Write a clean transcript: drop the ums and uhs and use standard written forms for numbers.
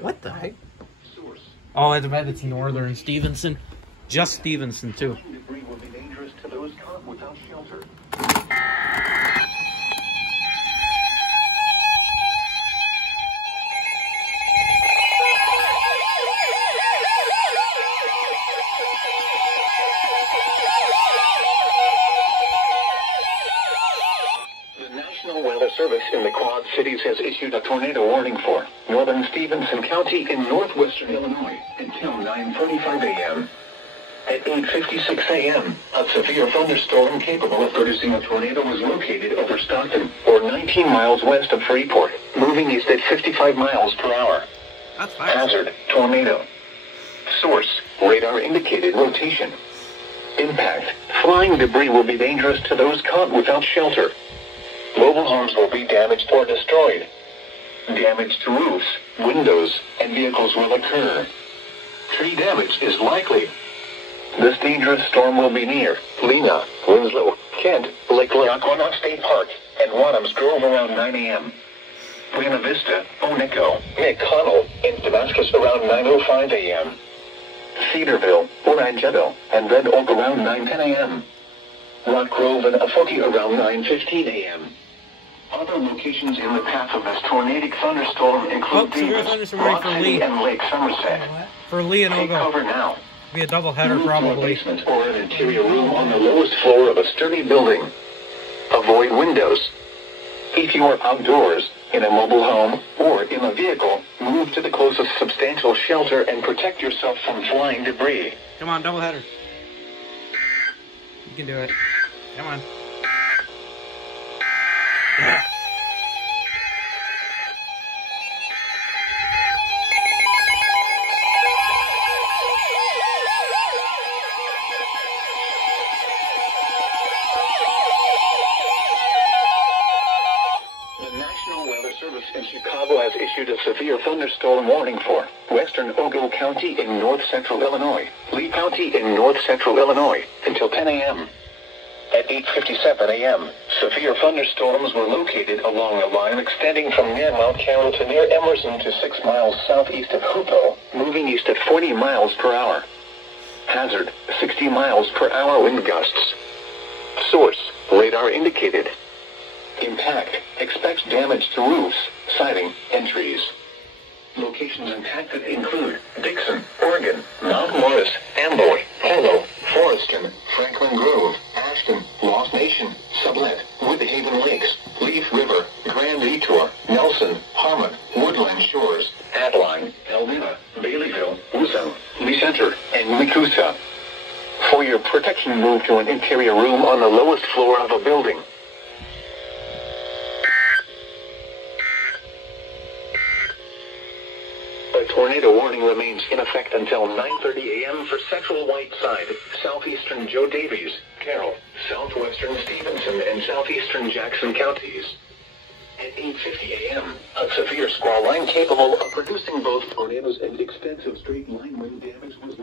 What the heck? Oh, I bet it's northern Stephenson. Just Stephenson, too. Service in the Quad Cities has issued a tornado warning for northern Stephenson County in northwestern Illinois until 9:45 a.m. At 8:56 a.m., a severe thunderstorm capable of producing a tornado was located over Stockton, or 19 miles west of Freeport, moving east at 55 miles per hour. That's fast. Hazard, tornado. Source, radar indicated rotation. Impact, flying debris will be dangerous to those caught without shelter. Mobile homes will be damaged or destroyed. Damage to roofs, windows, and vehicles will occur. Tree damage is likely. This dangerous storm will be near Lena, Winslow, Kent, Lake Lackawanna State Park, and Wadhams Grove around 9 a.m. Buena Vista, Oneco, McConnell, and Damascus around 9:05 a.m. Cedarville, Orangetto, and Red Oak around 9:10 a.m. Rock Grove and Afoki around 9:15 a.m. Other locations in the path of this tornadic thunderstorm include Davis, Rock City, and Lake Somerset. For Lee and Take Ogle. cover now. Be a double header Move to a probably. basement or an interior room on the lowest floor of a sturdy building. Avoid windows. If you are outdoors, in a mobile home, or in a vehicle, move to the closest substantial shelter and protect yourself from flying debris. Come on, double header. You can do it. Come on. Yeah. The National Weather Service in Chicago has issued a severe thunderstorm warning for western Ogle County in north-central Illinois, Lee County in north-central Illinois, until 10 a.m. At 8:57 a.m., severe thunderstorms were located along a line extending from near Mount Carroll to near Emerson to 6 miles southeast of Hoopo, moving east at 40 miles per hour. Hazard, 60 miles per hour wind gusts. Source, radar indicated. Impact, expects damage to roofs, siding, and trees. Locations impacted include Dixon, Oregon, Mount Morris, Amboy, Polo, Forreston, Franklin Grove, Ashton, Lost Nation, Sublette, Woodhaven Lakes, Leaf River, Grand Detour, Nelson, Harmon, Woodland Shores, Adeline, Elmira, Baileyville, Uzo, Lee Center, and Mikusa. For your protection, move to an interior room on the lowest floor of a building. A tornado warning remains in effect until 9:30 a.m. for Central Whiteside, southeastern Joe Davies, Carroll, southwestern Stephenson, and southeastern Jackson counties. At 8:50 a.m., a severe squall line capable of producing both tornadoes and extensive straight line wind damage was